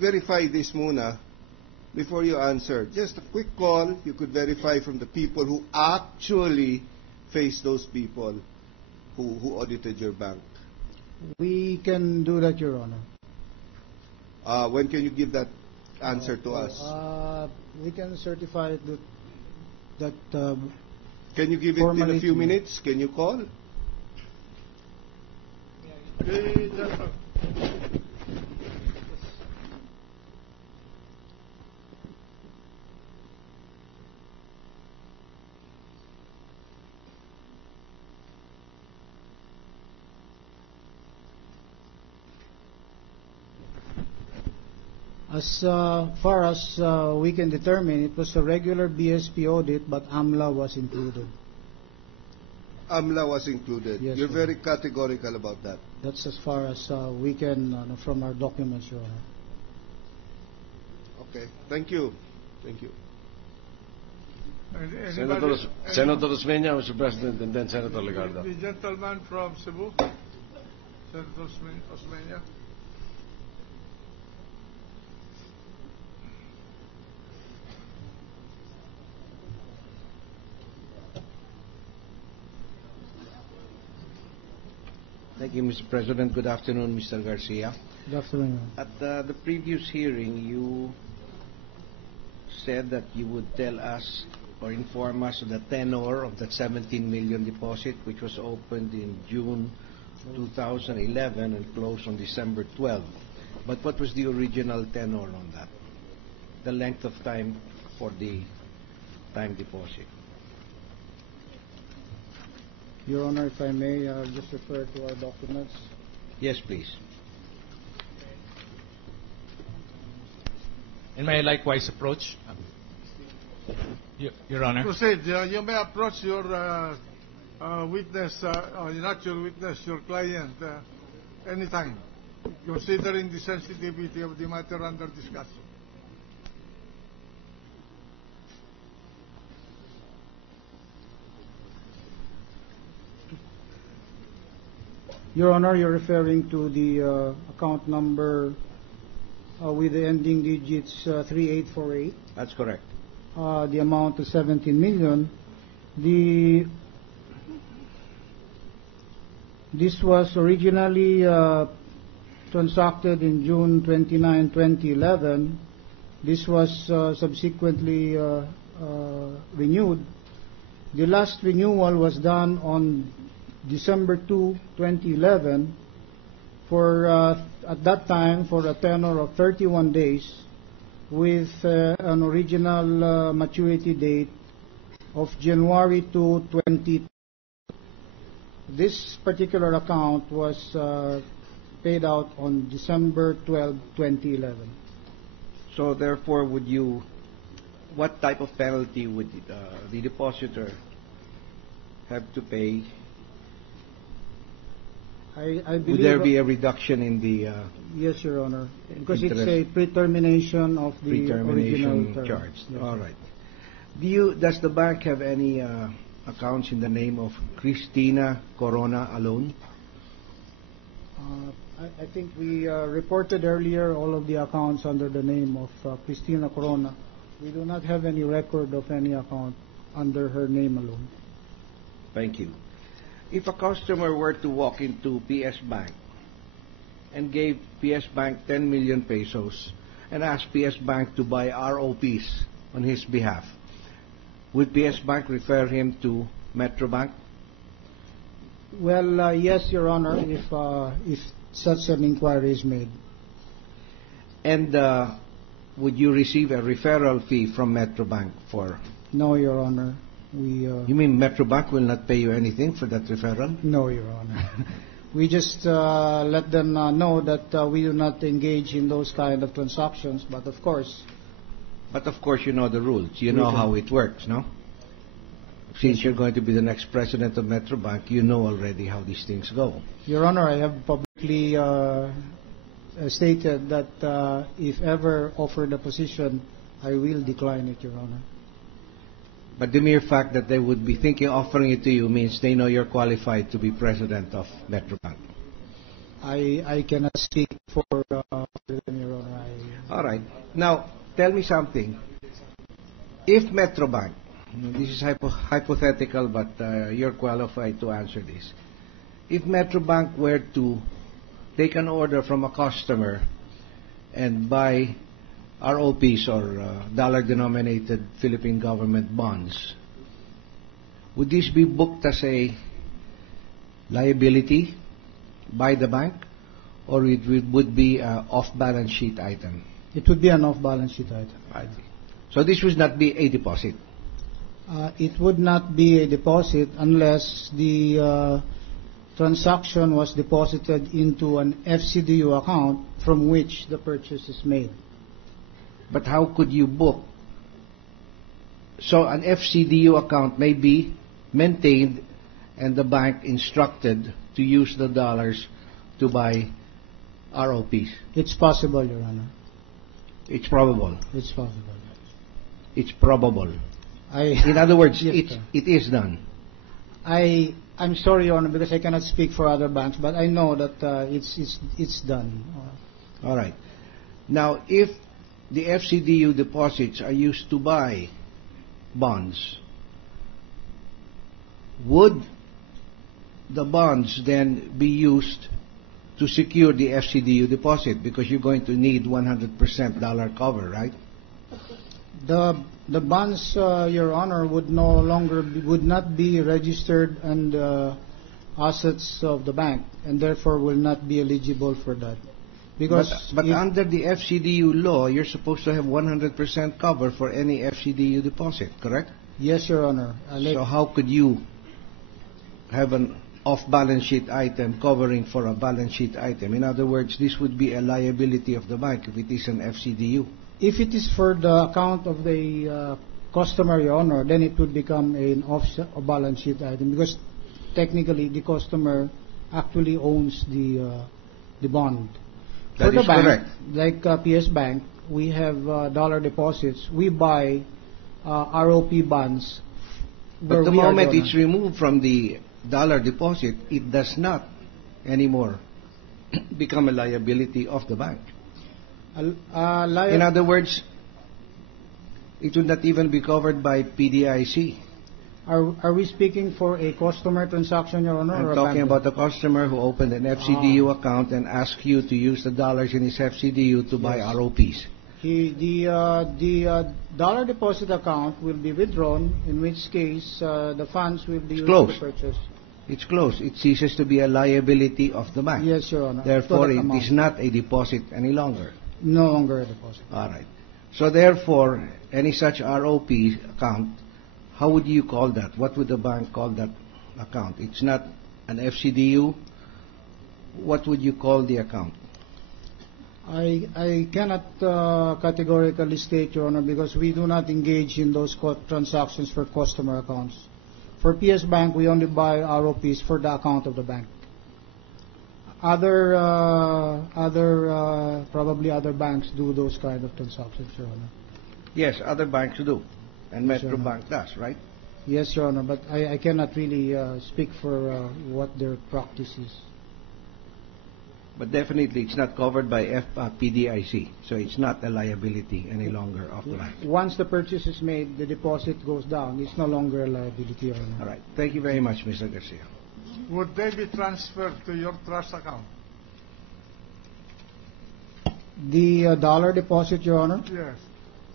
Verify this muna before you answer. Just a quick call, you could verify from the people who actually face those people who audited your bank. We can do that, Your Honor. When can you give that answer to us? We can certify that Can you give it in a few minutes? Can you call? As far as we can determine, it was a regular BSP audit, but AMLA was included. AMLA was included. Yes, You're sir. very categorical about that. That's as far as we can from our documents, Your Honor. Okay. Thank you. Thank you. Senator Osmeña, Mr. President, and then Senator Legarda. The gentleman from Cebu, Senator Osmeña. Thank you, Mr. President. Good afternoon, Mr. Garcia. Good afternoon. At the previous hearing, you said that you would tell us or inform us of the tenor of that 17 million deposit, which was opened in June 2011 and closed on December 12. But what was the original tenor on that? The length of time for the time deposit? Your Honor, if I may, just refer to our documents. Yes, please. And may I likewise approach? Your Honor. Proceed. You may approach your witness, not your witness, your client, anytime, considering the sensitivity of the matter under discussion. Your Honor, you're referring to the account number with the ending digits 3848. That's correct. The amount of 17 million. This was originally transacted in June 29, 2011. This was subsequently renewed. The last renewal was done on December 2, 2011, for at that time for a tenor of 31 days, with an original maturity date of January 2, 2020. This particular account was paid out on December 12, 2011. So therefore, what type of penalty would the depositor have to pay? I believe would there be a reduction in the yes, Your Honor, because interest? it's a pre-termination of the original term. charge. Yes, All sir. right. Does the bank have any accounts in the name of Cristina Corona alone? I think we reported earlier all of the accounts under the name of Cristina Corona. We do not have any record of any account under her name alone. Thank you. If a customer were to walk into PS Bank and gave PS Bank 10 million pesos and asked PS Bank to buy ROPs on his behalf, would PS Bank refer him to Metrobank? Well, yes, Your Honor, if such an inquiry is made. And would you receive a referral fee from Metrobank for? No, Your Honor. You mean Metrobank will not pay you anything for that referral? No, Your Honor. We just let them know that we do not engage in those kind of transactions, but of course. But of course you know the rules. You know how it works, no? Since you're going to be the next president of Metrobank, you know already how these things go. Your Honor, I have publicly stated that if ever offered a position, I will decline it, Your Honor. But the mere fact that they would be thinking offering it to you means they know you're qualified to be president of Metrobank. I cannot speak for Your Honor. All right. Now, tell me something. If Metrobank, this is hypothetical, but you're qualified to answer this. If Metrobank were to take an order from a customer and buy ROPs or dollar-denominated Philippine government bonds, would this be booked as a liability by the bank, or it would be an off-balance sheet item? It would be an off-balance sheet item. I see. So this would not be a deposit. It would not be a deposit unless the transaction was deposited into an FCDU account from which the purchase is made. But how could you book? So an FCDU account may be maintained and the bank instructed to use the dollars to buy ROPs. It's possible, Your Honor. It's probable. It's possible. It's probable. In other words, it is done. I'm sorry, Your Honor, because I cannot speak for other banks, but I know that it's done. All right. Now, if the FCDU deposits are used to buy bonds, would the bonds then be used to secure the FCDU deposit? Because you're going to need 100% dollar cover, right? The bonds, Your Honor, would not be registered and assets of the bank, and therefore will not be eligible for that. Because but under the FCDU law, you're supposed to have 100% cover for any FCDU deposit, correct? Yes, Your Honor. So how could you have an off-balance sheet item covering for a balance sheet item? In other words, this would be a liability of the bank if it is an FCDU. If it is for the account of the customer, Your Honor, then it would become an off-balance sheet item, because technically the customer actually owns the bond. That For the is bank, correct. like PS Bank, we have dollar deposits. We buy ROP bonds. But the moment it's removed from the dollar deposit, it does not anymore become a liability of the bank. In other words, it would not even be covered by PDIC. Are we speaking for a customer transaction, Your Honor? I'm talking about a customer who opened an FCDU account and asked you to use the dollars in his FCDU to buy ROPs. The dollar deposit account will be withdrawn, in which case the funds will be used closed. to purchase. It's closed. It ceases to be a liability of the bank. Yes, Your Honor. Therefore, it is not a deposit any longer. No longer a deposit. All right. So therefore, any such ROP account, how would you call that? What would the bank call that account? It's not an FCDU. What would you call the account? I cannot categorically state, Your Honor, because we do not engage in those transactions for customer accounts. For PS Bank, we only buy ROPs for the account of the bank. Probably other banks do those kind of transactions, Your Honor. Yes, other banks do. And Yes, Metro Bank does, right? Yes, Your Honor, but I cannot really speak for what their practice is. But definitely it's not covered by PDIC, so it's not a liability any longer of the bank. Once the purchase is made, the deposit goes down. It's no longer a liability, Your Honor. All right. Thank you very much, Mr. Garcia. Would they be transferred to your trust account? The dollar deposit, Your Honor? Yes.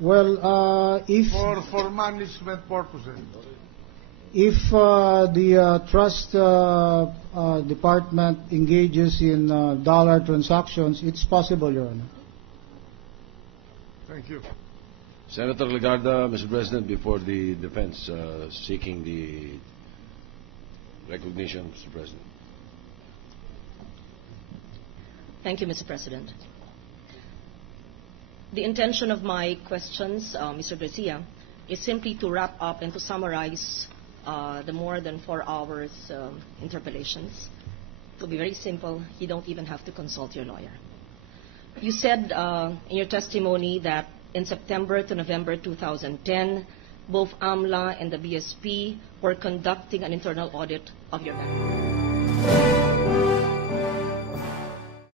Well, if For management purposes. if the trust department engages in dollar transactions, it's possible, Your Honor. Thank you. Senator Legarda, Mr. President, before the defense seeking the recognition, Mr. President. Thank you, Mr. President. The intention of my questions, Mr. Garcia, is simply to wrap up and to summarize the more than 4 hours interpellations. To be very simple, you don't even have to consult your lawyer. You said in your testimony that in September to November 2010, both AMLA and the BSP were conducting an internal audit of your bank?